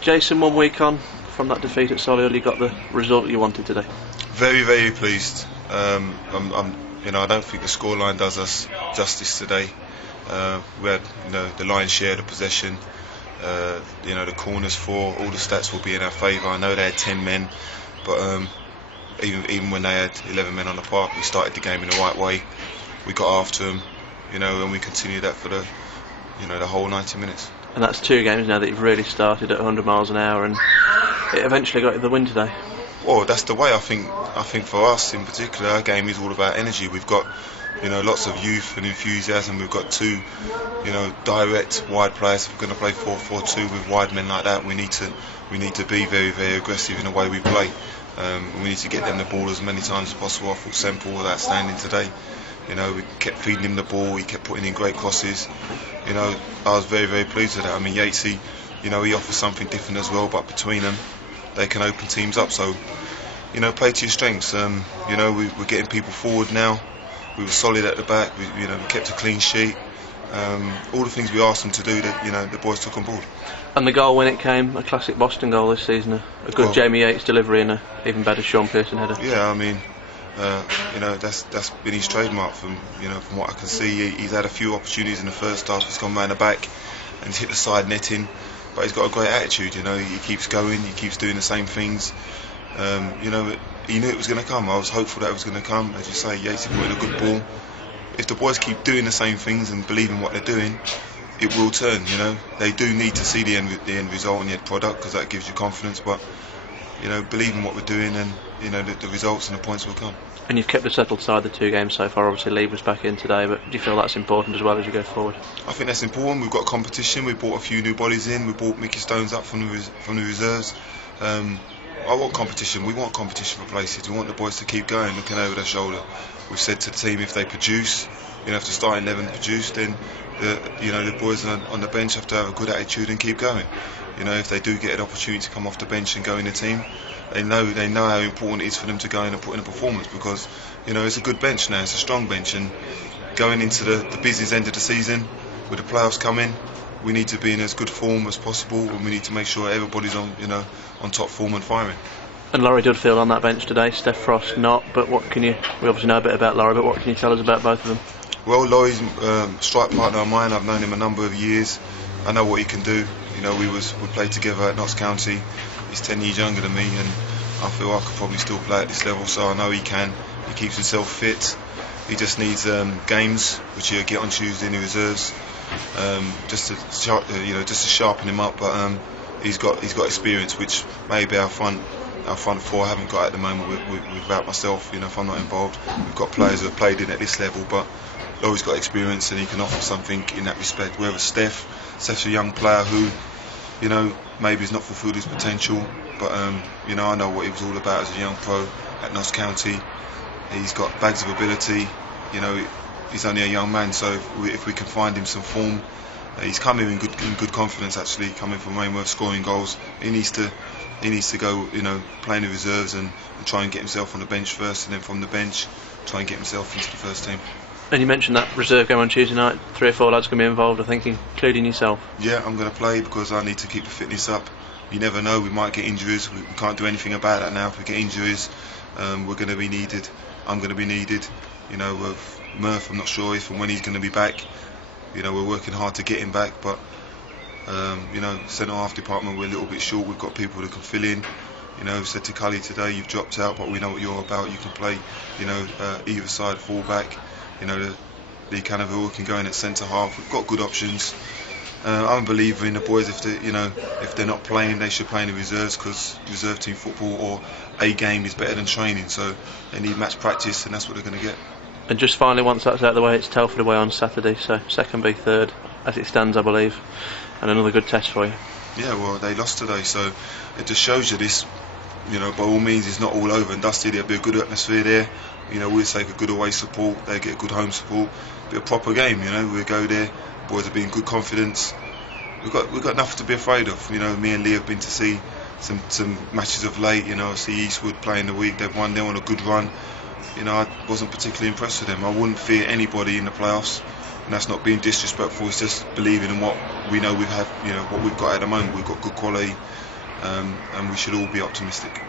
Jason, 1 week on from that defeat at Solihull, you got the result you wanted today. Very, very pleased. I don't think the scoreline does us justice today. We had, the lion's share of the possession. The corners for all the stats will be in our favour. I know they had 10 men, but even when they had 11 men on the park, we started the game in the right way. We got after them, and we continued that for the whole 90 minutes. And that's 2 games now that you've really started at 100 miles an hour, and it eventually got you the win today. Well, that's the way. I think for us in particular, our game is all about energy. We've got lots of youth and enthusiasm. We've got 2 direct wide players. If we're going to play 4-4-2 with wide men like that, we need to be very, very aggressive in the way we play. We need to get them the ball as many times as possible. I thought Semple was outstanding today. We kept feeding him the ball. He kept putting in great crosses. I was very, very pleased with that. I mean, Yatesy, he offers something different as well. But between them, they can open teams up. So, play to your strengths. We're getting people forward now. We were solid at the back. We kept a clean sheet. All the things we asked them to do, that the boys took on board. And the goal when it came, a classic Boston goal this season, a good Jamie Yates delivery and a even better Sean Pearson header. Yeah, I mean, that's been his trademark from what I can see. He's had a few opportunities in the first half. He's gone round the back and he's hit the side netting, but he's got a great attitude. He keeps going, he keeps doing the same things. He knew it was going to come. I was hopeful that it was going to come. As you say, Yates put in a good ball. If the boys keep doing the same things and believe in what they're doing, it will turn. They do need to see the end result and the end product, because that gives you confidence. But believe in what we're doing, and the results and the points will come. And you've kept a settled side the 2 games so far. Obviously, Lee was back in today, but do you feel that's important as well as you go forward? I think that's important. We've got competition. We brought a few new bodies in. We brought Mickey Stones up from the reserves. I want competition. We want competition for places. We want the boys to keep going, looking over their shoulder. We've said to the team, if they produce, if the starting 11 produce, then the boys on the bench have to have a good attitude and keep going. If they do get an opportunity to come off the bench and go in the team, they know how important it is for them to go in and put in a performance, because it's a good bench now. It's a strong bench, and going into the business end of the season with the playoffs coming, we need to be in as good form as possible, and we need to make sure everybody's on top form and firing. And Laurie Dudfield on that bench today, Steph Frost not. But we obviously know a bit about Laurie, but what can you tell us about both of them? Well, Laurie's strike partner of mine. I've known him a number of years. I know what he can do. We played together at Notts County. He's 10 years younger than me, and I feel I could probably still play at this level. So I know he can. He keeps himself fit. He just needs games, which he'll get on Tuesday in the reserves, just to sharpen him up. But he's got experience, which maybe our front 4 haven't got at the moment without myself. If I'm not involved, we've got players who have played in at this level, but Laurie's got experience and he can offer something in that respect. Whereas Steph's a young player who, maybe has not fulfilled his potential, but I know what he was all about as a young pro at Notts County. He's got bags of ability. He's only a young man, so if we can find him some form, he's coming in good confidence. Actually, coming from Rainworth, scoring goals. He needs to go, play in the reserves and try and get himself on the bench first, and then from the bench try and get himself into the first team. And you mentioned that reserve game on Tuesday night. 3 or 4 lads going to be involved, I think, including yourself. Yeah, I'm going to play because I need to keep the fitness up. You never know, we might get injuries. We can't do anything about that now. If we get injuries, we're going to be needed. I'm going to be needed. With Murph, I'm not sure if and when he's going to be back. We're working hard to get him back, but centre half department, we're a little bit short. We've got people that can fill in. We've said to Cully today, you've dropped out, but we know what you're about. You can play, either side, full back. Lee Canaville can go in at centre half. We've got good options. I'm a believer in the boys. If they're not playing, they should play in the reserves, because reserve team football or a game is better than training. So they need match practice, and that's what they're going to get. And just finally, once that's out of the way, it's Telford away on Saturday, so second v third as it stands, I believe, and another good test for you. Yeah, well, they lost today, so it just shows you this. By all means, it's not all over and dusted. There'll be a good atmosphere there. We'll take a good away support. They get good home support. Be a proper game. We'll go there. Boys will be in good confidence. We've got nothing to be afraid of. Me and Lee have been to see some matches of late. I see Eastwood playing the week. They've won. They're on a good run. I wasn't particularly impressed with them. I wouldn't fear anybody in the playoffs. and that's not being disrespectful. It's just believing in what we know we have, what we've got at the moment. We've got good quality, and we should all be optimistic.